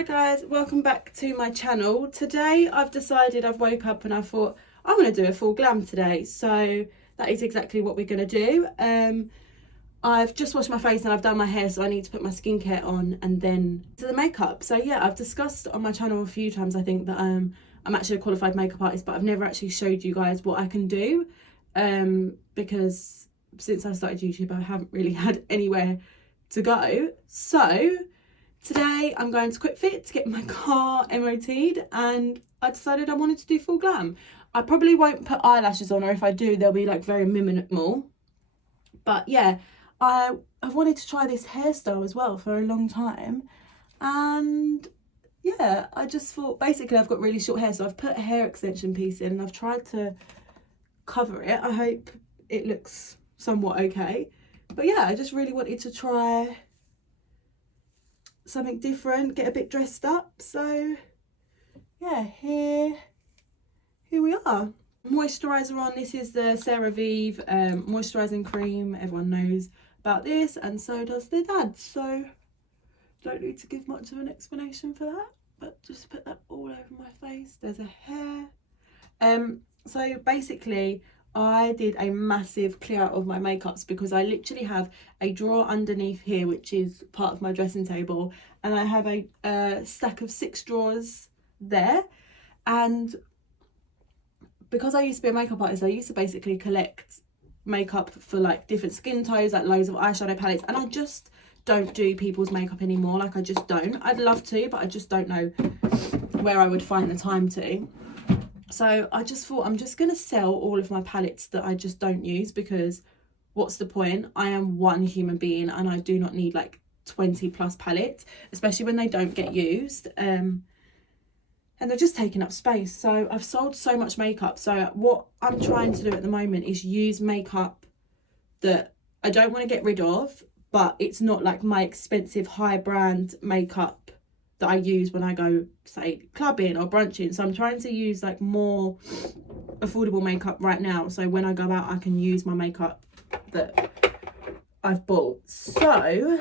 Hi guys, welcome back to my channel. Today I've decided, I've woke up and I thought I'm going to do a full glam today, so that is exactly what we're going to do. I've just washed my face and I've done my hair, so I need to put my skincare on and then to the makeup. So yeah, I've discussed on my channel a few times, I think, that I'm actually a qualified makeup artist, but I've never actually showed you guys what I can do, because since I started YouTube I haven't really had anywhere to go. So today I'm going to Quick Fit to get my car MOT'd, and I decided I wanted to do full glam. I probably won't put eyelashes on, or if I do they'll be like very minimal. But yeah, I've wanted to try this hairstyle as well for a long time, and yeah, I just thought, basically I've got really short hair, so I've put a hair extension piece in and I've tried to cover it. I hope it looks somewhat okay. But yeah, I just really wanted to try something different, get a bit dressed up. So yeah, here we are. Moisturizer on. This is the Cerave moisturizing cream. Everyone knows about this, and so does the dad, so don't need to give much of an explanation for that, but just put that all over my face. There's a hair. So basically I did a massive clear out of my makeups, because I literally have a drawer underneath here which is part of my dressing table, and I have a stack of 6 drawers there. And because I used to be a makeup artist, I used to basically collect makeup for like different skin tones, like loads of eyeshadow palettes, and I just don't do people's makeup anymore. Like, I just don't. I'd love to, but I just don't know where I would find the time to. So I just thought I'm just going to sell all of my palettes that I just don't use, because what's the point? I am one human being and I do not need like 20 plus palettes, especially when they don't get used. And they're just taking up space. So I've sold so much makeup. So what I'm trying to do at the moment is use makeup that I don't want to get rid of, but it's not like my expensive high brand makeup that I use when I go, say, clubbing or brunching. So I'm trying to use like more affordable makeup right now, so when I go out I can use my makeup that I've bought. So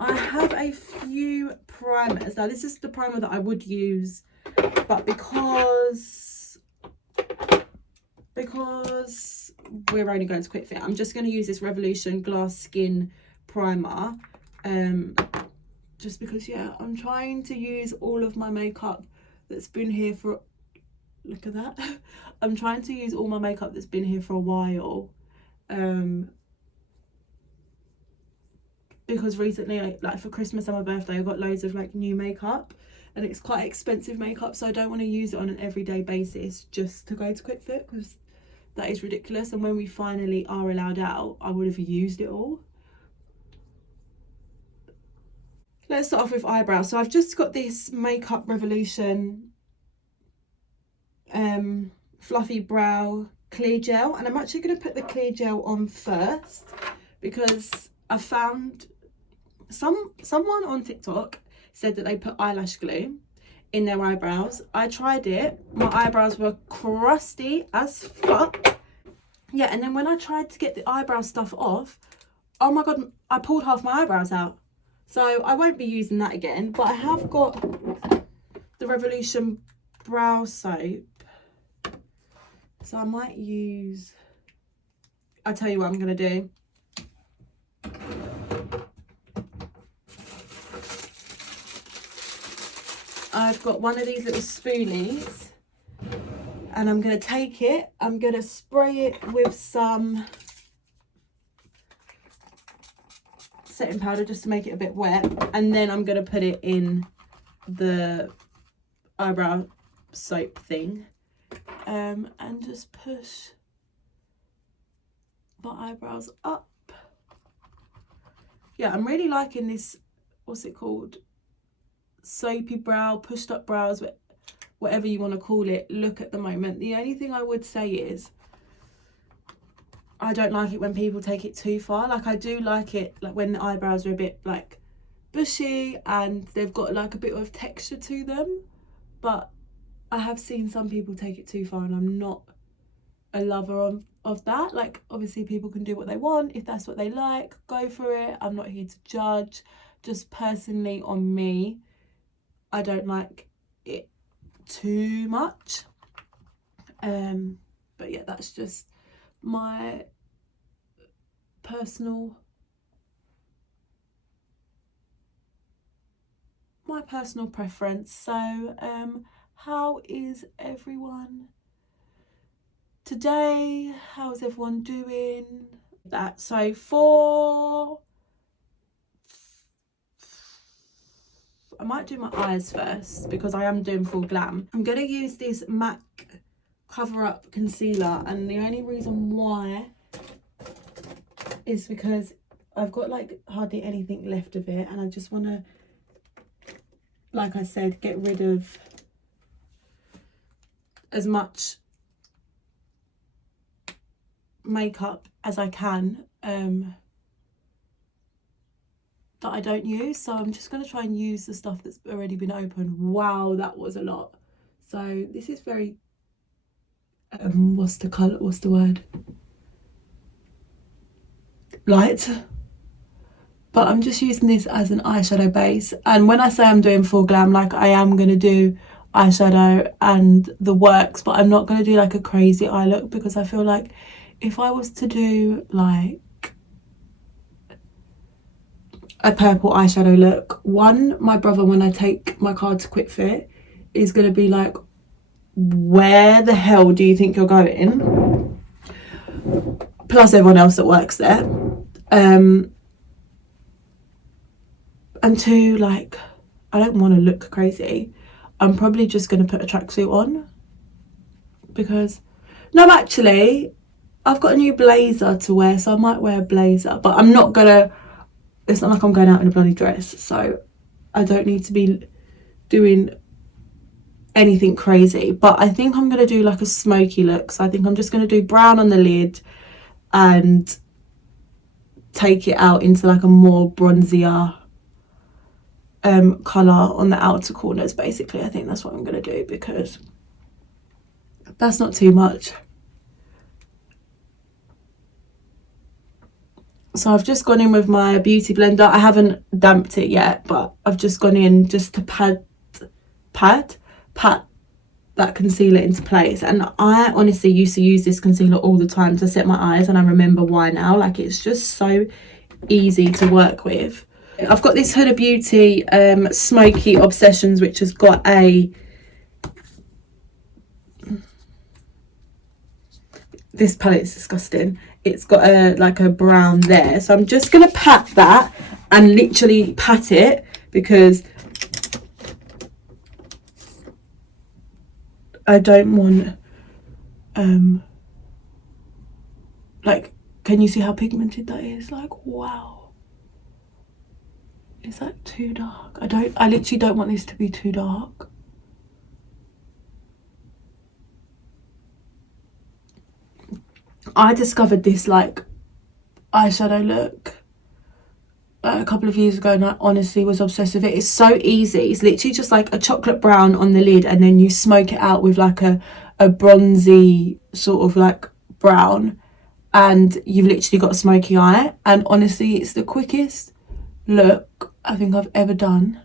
I have a few primers. Now this is the primer that I would use, but because we're only going to Quick Fit, I'm just going to use this Revolution Glass Skin primer, just because, yeah, I'm trying to use all of my makeup that's been here for, look at that, I'm trying to use all my makeup that's been here for a while, because recently, like for Christmas and my birthday, I got loads of like new makeup, and it's quite expensive makeup, so I don't want to use it on an everyday basis just to go to Quick Fit, because that is ridiculous. And when we finally are allowed out, I would have used it all. Let's start off with eyebrows. So I've just got this Makeup Revolution fluffy brow clear gel, and I'm actually going to put the clear gel on first, because I found someone on TikTok said that they put eyelash glue in their eyebrows. I tried it, my eyebrows were crusty as fuck. Yeah, and then when I tried to get the eyebrow stuff off, oh my god, I pulled half my eyebrows out. So I won't be using that again, but I have got the Revolution brow soap, so I might use, I'll tell you what I'm going to do. I've got one of these little spoolies, and I'm going to take it, I'm going to spray it with some setting powder just to make it a bit wet, and then I'm going to put it in the eyebrow soap thing, and just push my eyebrows up. Yeah, I'm really liking this, what's it called, soapy brow, pushed up brows, whatever you want to call it, look at the moment. The only thing I would say is I don't like it when people take it too far. Like, I do like it like when the eyebrows are a bit like bushy and they've got like a bit of texture to them, but I have seen some people take it too far, and I'm not a lover of that. Like, obviously people can do what they want. If that's what they like, go for it. I'm not here to judge. Just personally, on me, I don't like it too much. But yeah, that's just my personal preference. So how is everyone today? How's everyone doing? That so I might do my eyes first because I am doing full glam. I'm gonna use this MAC cover up concealer, and the only reason why is because I've got like hardly anything left of it, and I just want to, like I said, get rid of as much makeup as I can that I don't use. So I'm just going to try and use the stuff that's already been opened. Wow, that was a lot. So this is very what's the word, light, but I'm just using this as an eyeshadow base. And when I say I'm doing full glam, like I am going to do eyeshadow and the works, but I'm not going to do like a crazy eye look, because I feel like if I was to do like a purple eyeshadow look, one, my brother, when I take my car to Quick Fit, is going to be like, where the hell do you think you're going? Plus everyone else that works there. And two, like, I don't want to look crazy. I'm probably just going to put a tracksuit on, because no, actually I've got a new blazer to wear, so I might wear a blazer, but I'm not gonna, it's not like I'm going out in a bloody dress, so I don't need to be doing anything crazy. But I think I'm gonna do like a smoky look, so I think I'm just gonna do brown on the lid and take it out into like a more bronzier colour on the outer corners. Basically, I think that's what I'm gonna do, because that's not too much. So I've just gone in with my beauty blender. I haven't damped it yet, but I've just gone in just to pat that concealer into place. And I honestly used to use this concealer all the time to set my eyes, and I remember why now. Like, it's just so easy to work with. I've got this Huda Beauty Smoky Obsessions, which has got a, this palette is disgusting. It's got a like a brown there, so I'm just gonna pat that and literally pat it, because I don't want like, can you see how pigmented that is? Like, wow, is that too dark? I literally don't want this to be too dark. I discovered this like eyeshadow look a couple of years ago, and I honestly was obsessed with it. It's so easy. It's literally just like a chocolate brown on the lid, and then you smoke it out with like a bronzy sort of like brown, and you've literally got a smoky eye. And honestly, it's the quickest look I think I've ever done,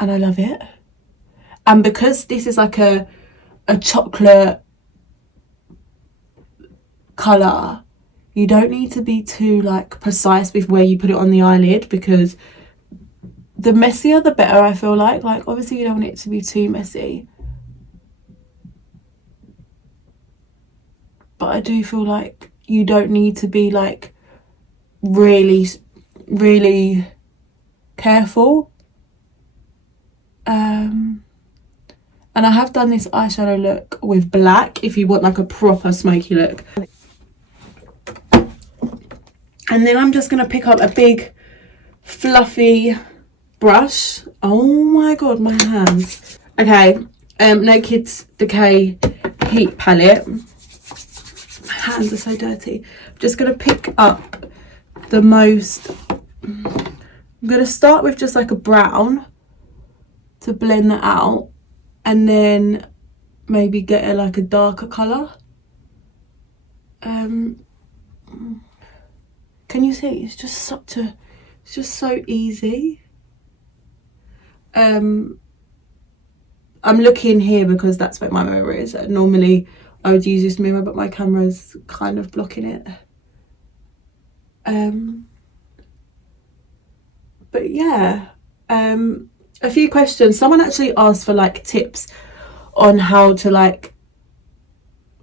and I love it. And because this is like a chocolate colour, you don't need to be too like precise with where you put it on the eyelid, because the messier the better, I feel like obviously you don't want it to be too messy, but I do feel like you don't need to be like really careful. And I have done this eyeshadow look with black if you want like a proper smoky look. And then I'm just going to pick up a big fluffy brush. Oh my god, my hands. Okay, Naked Decay Heat Palette. My hands are so dirty. I'm just going to pick up the most... I'm going to start with just like a brown to blend that out, and then maybe get like a darker colour. Can you see? It's just so easy. I'm looking here because that's where my mirror is. Normally I would use this mirror, but my camera's kind of blocking it. But yeah, a few questions. Someone actually asked for like tips on how to like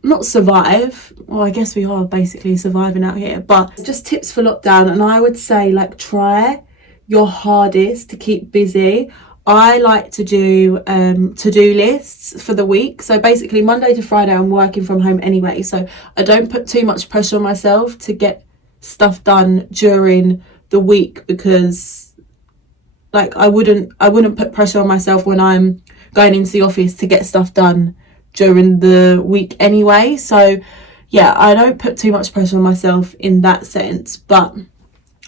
not survive. Well, I guess we are basically surviving out here, but just tips for lockdown. And I would say like try your hardest to keep busy. I like to do to-do lists for the week. So basically Monday to Friday I'm working from home anyway, so I don't put too much pressure on myself to get stuff done during the week, because like I wouldn't put pressure on myself when I'm going into the office to get stuff done during the week anyway. So yeah, I don't put too much pressure on myself in that sense, but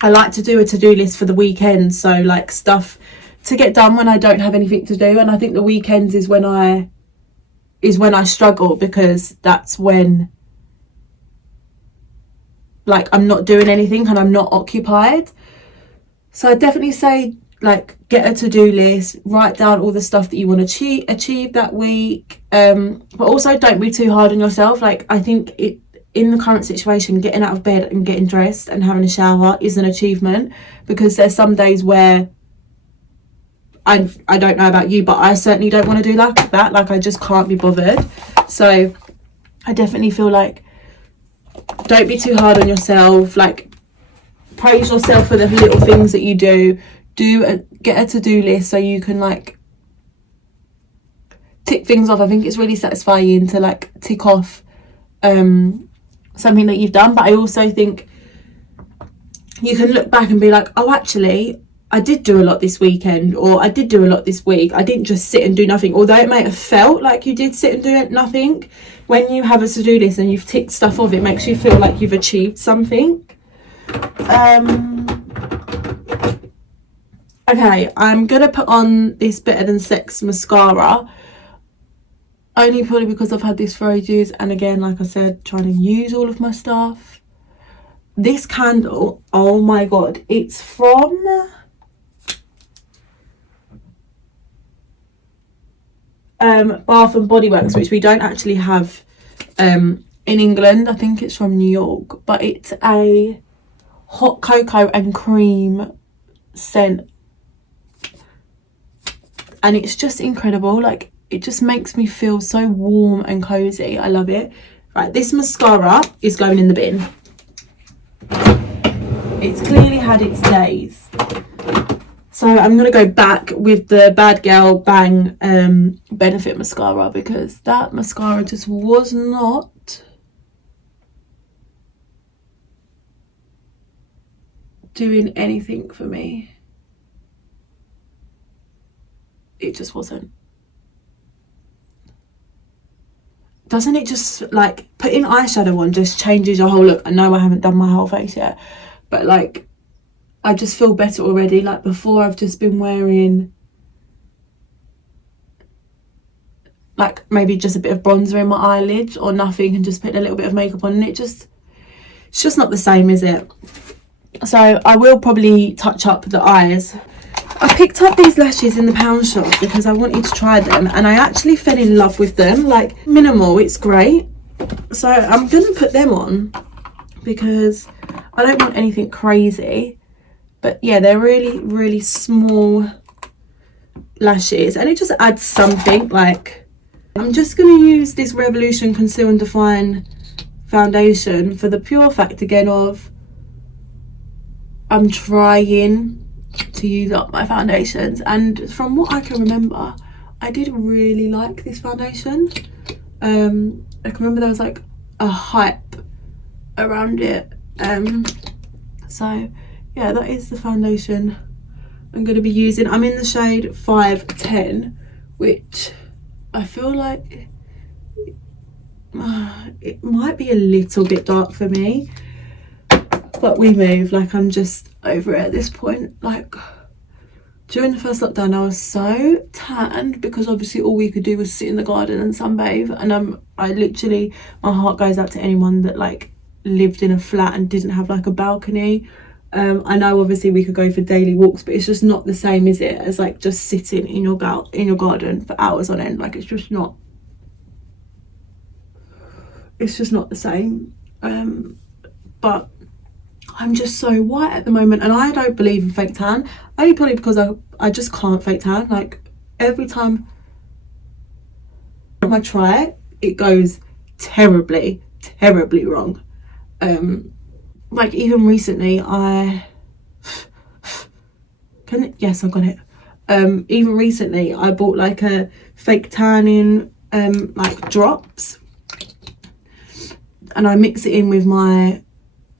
I like to do a to-do list for the weekend, so like stuff to get done when I don't have anything to do. And I think the weekends is when I struggle, because that's when like I'm not doing anything and I'm not occupied. So I definitely say like get a to-do list, write down all the stuff that you want to achieve that week, but also don't be too hard on yourself. Like I think in the current situation, getting out of bed and getting dressed and having a shower is an achievement, because there's some days where I don't know about you, but I certainly don't want to do that. Like I just can't be bothered. So I definitely feel like don't be too hard on yourself. Like praise yourself for the little things that you do. Get a to-do list so you can like tick things off. I think it's really satisfying to like tick off something that you've done. But I also think you can look back and be like, oh, actually I did do a lot this weekend, or I did do a lot this week. I didn't just sit and do nothing. Although it may have felt like you did sit and do nothing, when you have a to-do list and you've ticked stuff off, it makes you feel like you've achieved something. Okay, I'm gonna put on this Better Than Sex mascara, only probably because I've had this for ages, and again, like I said, trying to use all of my stuff. This candle, oh my god, it's from Bath and Body Works, which we don't actually have in England. I think it's from New York, but it's a hot cocoa and cream scent, and it's just incredible. Like it just makes me feel so warm and cozy. I love it. Right, this mascara is going in the bin. It's clearly had its days, so I'm gonna go back with the Bad Girl Bang Benefit mascara, because that mascara just was not doing anything for me. It just wasn't. Doesn't it just like putting eyeshadow on just changes your whole look? I know I haven't done my whole face yet, but like I just feel better already. Like before I've just been wearing like maybe just a bit of bronzer in my eyelids or nothing, and just putting a little bit of makeup on, and it's just not the same, is it? So I will probably touch up the eyes. I picked up these lashes in the pound shop because I wanted to try them, and I actually fell in love with them. Like minimal, it's great. So I'm gonna put them on because I don't want anything crazy. But yeah, they're really, really small lashes, and it just adds something. Like I'm just gonna use this Revolution Conceal and Define foundation for the pure fact again of I'm trying to use up my foundations, and from what I can remember, I did really like this foundation. I can remember there was like a hype around it. So yeah, that is the foundation I'm going to be using. I'm in the shade 510, which I feel like it might be a little bit dark for me, but we move. Like I'm just over it at this point. Like during the first lockdown I was so tanned because obviously all we could do was sit in the garden and sunbathe, and I literally, my heart goes out to anyone that like lived in a flat and didn't have like a balcony. I know obviously we could go for daily walks, but it's just not the same, is it, as like just sitting in your garden for hours on end. Like it's just not the same. But I'm just so white at the moment, and I don't believe in fake tan, only probably because I just can't fake tan. Like every time I try it, it goes terribly wrong. Like even recently yes, I got it. Even recently I bought like a fake tanning like drops, and I mix it in with my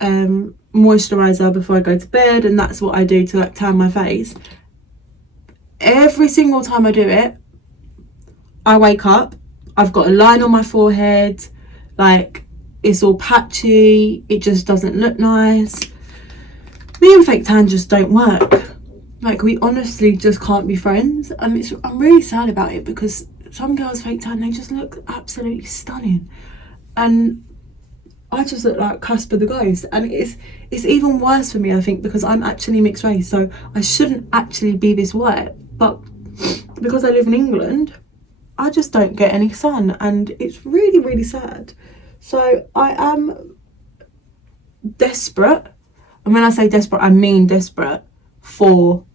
moisturizer before I go to bed, and that's what I do to like tan my face. Every single time I do it, I wake up, I've got a line on my forehead, like it's all patchy, it just doesn't look nice. Me and fake tan just don't work. Like we honestly just can't be friends, and I'm really sad about it, because some girls fake tan, they just look absolutely stunning, and I just look like Casper the Ghost. And it's even worse for me, I think, because I'm actually mixed race, so I shouldn't actually be this white, but because I live in England, I just don't get any sun, and it's really sad. So I am desperate, and when I say desperate, I mean desperate for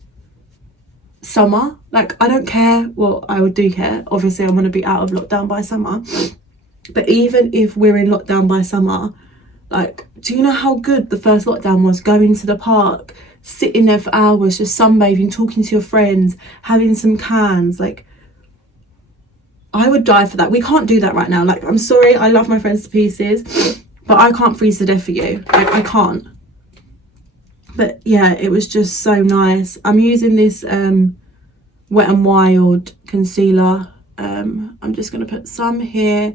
summer. Like I don't care, well I would do care, obviously I want to be out of lockdown by summer, but even if we're in lockdown by summer, like do you know how good the first lockdown was? Going to the park, sitting there for hours, just sunbathing, talking to your friends, having some cans. Like I would die for that. We can't do that right now. Like I'm sorry, I love my friends to pieces, but I can't freeze to death for you. Like I can't. But yeah, it was just so nice. I'm using this Wet n Wild concealer. I'm just going to put some here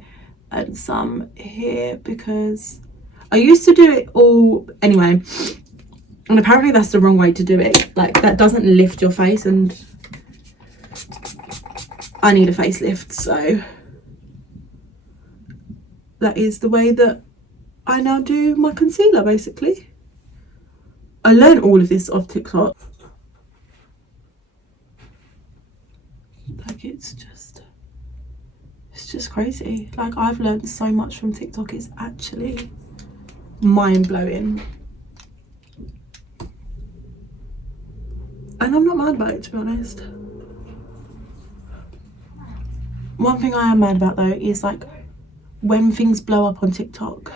and some here, because I used to do it all anyway, and apparently that's the wrong way to do it. Like that doesn't lift your face, and I need a facelift, so that is the way that I now do my concealer, basically. I learned all of this off TikTok. Like it's just crazy. Like I've learned so much from TikTok. It's actually mind-blowing, and I'm not mad about it, to be honest. One thing I am mad about though is like when things blow up on TikTok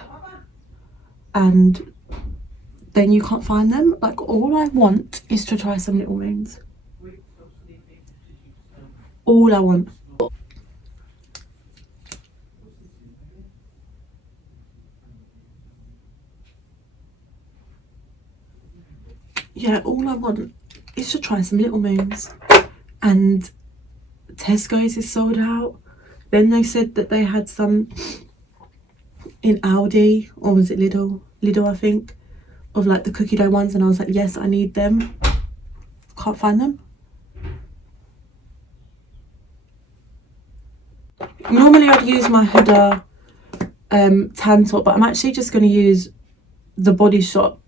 and then you can't find them. Like all I want is to try some Little Moons. All I want. Yeah, all I want is to try some Little Moons. And Tesco's is sold out. Then they said that they had some in Aldi, or was it Lidl? Lidl, I think, of like the cookie dough ones, and I was like, yes, I need them. Can't find them. Normally I'd use my Huda tan top, but I'm actually just going to use the Body Shop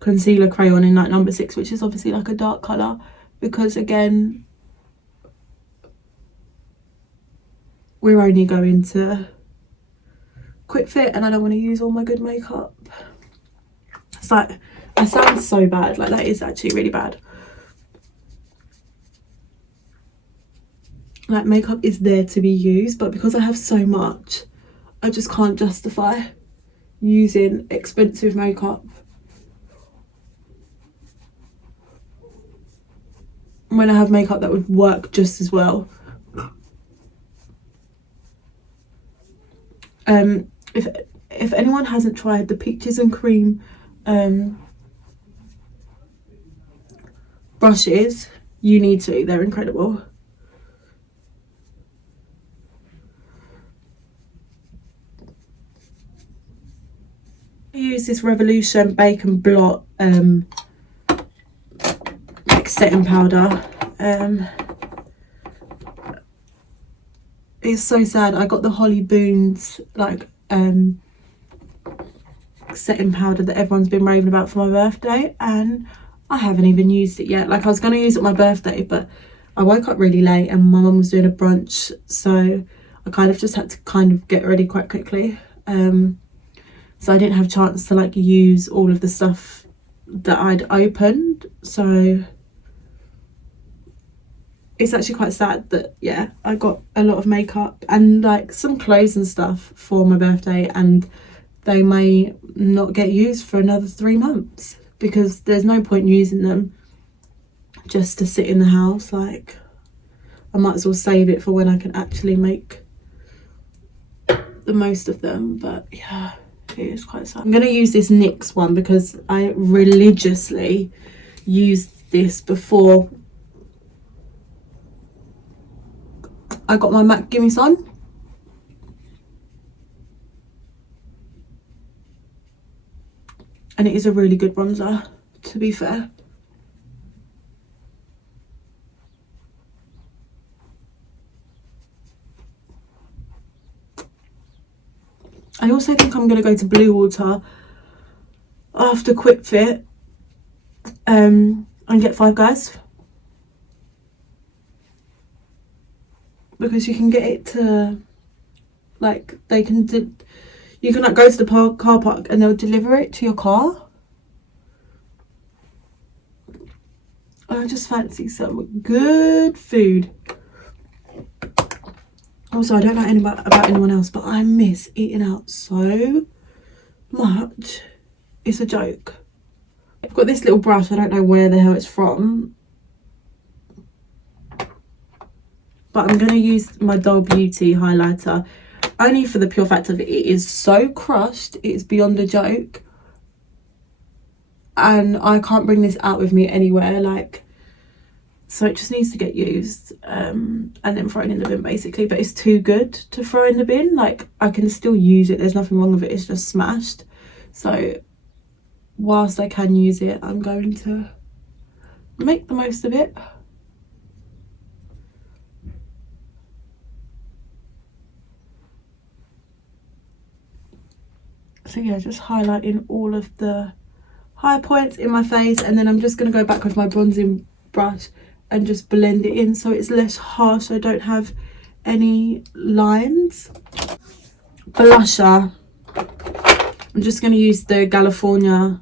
concealer crayon in like number 6, which is obviously like a dark colour, because again we're only going to Quick Fit and I don't want to use all my good makeup. It's like, I sound so bad, like that is actually really bad. Like makeup is there to be used, but because I have so much, I just can't justify using expensive makeup when I have makeup that would work just as well. If anyone hasn't tried the Peaches and Cream brushes, you need to. They're incredible. I use this Revolution Bake and Blot like setting powder. It's so sad. I got the Holly Boons like like setting powder that everyone's been raving about for my birthday, and I haven't even used it yet. Like, I was going to use it on my birthday, but I woke up really late and my mum was doing a brunch, so I kind of just had to kind of get ready quite quickly. So I didn't have a chance to like use all of the stuff that I'd opened. So it's actually quite sad that, yeah, I got a lot of makeup and like some clothes and stuff for my birthday, and they may not get used for another 3 months because there's no point using them just to sit in the house. Like, I might as well save it for when I can actually make the most of them. But yeah, it is quite sad. I'm going to use this NYX one because I religiously used this before I got my MAC Gimme Sun. And it is a really good bronzer, to be fair. I also think I'm going to go to Blue Water after Quick Fit and get Five Guys, because you can get it to, like, they can you can like go to the car park and they'll deliver it to your car. I just fancy some good food. Also, I don't know about anyone else, but I miss eating out so much. It's a joke. I've got this little brush. I don't know where the hell it's from, but I'm going to use my Doll Beauty highlighter, only for the pure fact of it is so crushed, it's beyond a joke, and I can't bring this out with me anywhere, like, so it just needs to get used and then thrown in the bin basically. But it's too good to throw in the bin. Like, I can still use it, there's nothing wrong with it, it's just smashed. So whilst I can use it, I'm going to make the most of it. So yeah, just highlighting all of the high points in my face, and then I'm just going to go back with my bronzing brush and just blend it in so it's less harsh, so I don't have any lines. Blusher, I'm just going to use the California,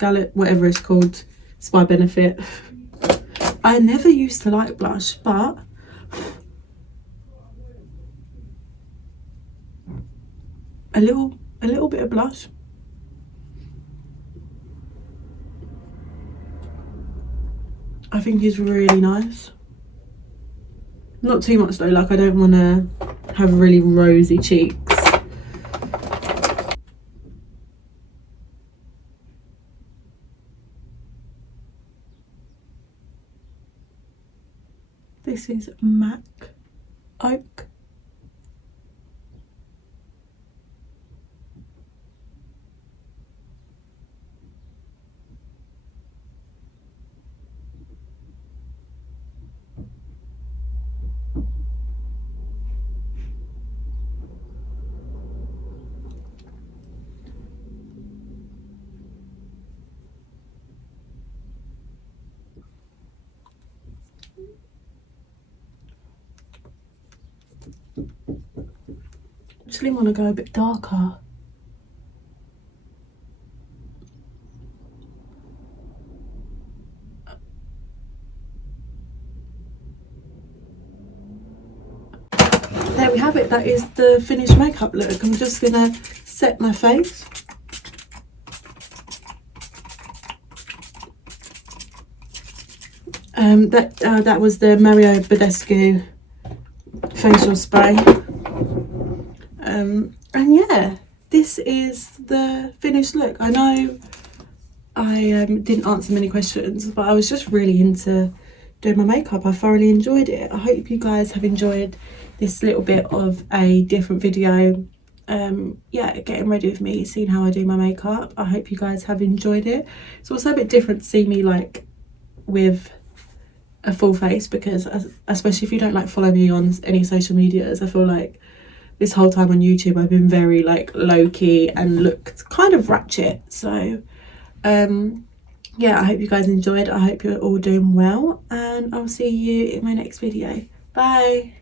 whatever it's called, it's by Benefit. I never used to like blush, but a little bit of blush. I think is really nice. Not too much though, like I don't want to have really rosy cheeks. This is MAC Oak. Actually want to go a bit darker. There we have it, that is the finished makeup look. I'm just gonna set my face. That was the Mario Badescu facial spray. And yeah, this is the finished look. I know I didn't answer many questions, but I was just really into doing my makeup. I thoroughly enjoyed it. I hope you guys have enjoyed this little bit of a different video. Yeah, getting ready with me, seeing how I do my makeup. I hope you guys have enjoyed it. It's also a bit different to see me like with a full face, because especially if you don't like follow me on any social medias, I feel like this whole time on YouTube I've been very like low-key and looked kind of ratchet. So yeah, I hope you guys enjoyed. I hope you're all doing well, and I'll see you in my next video. Bye.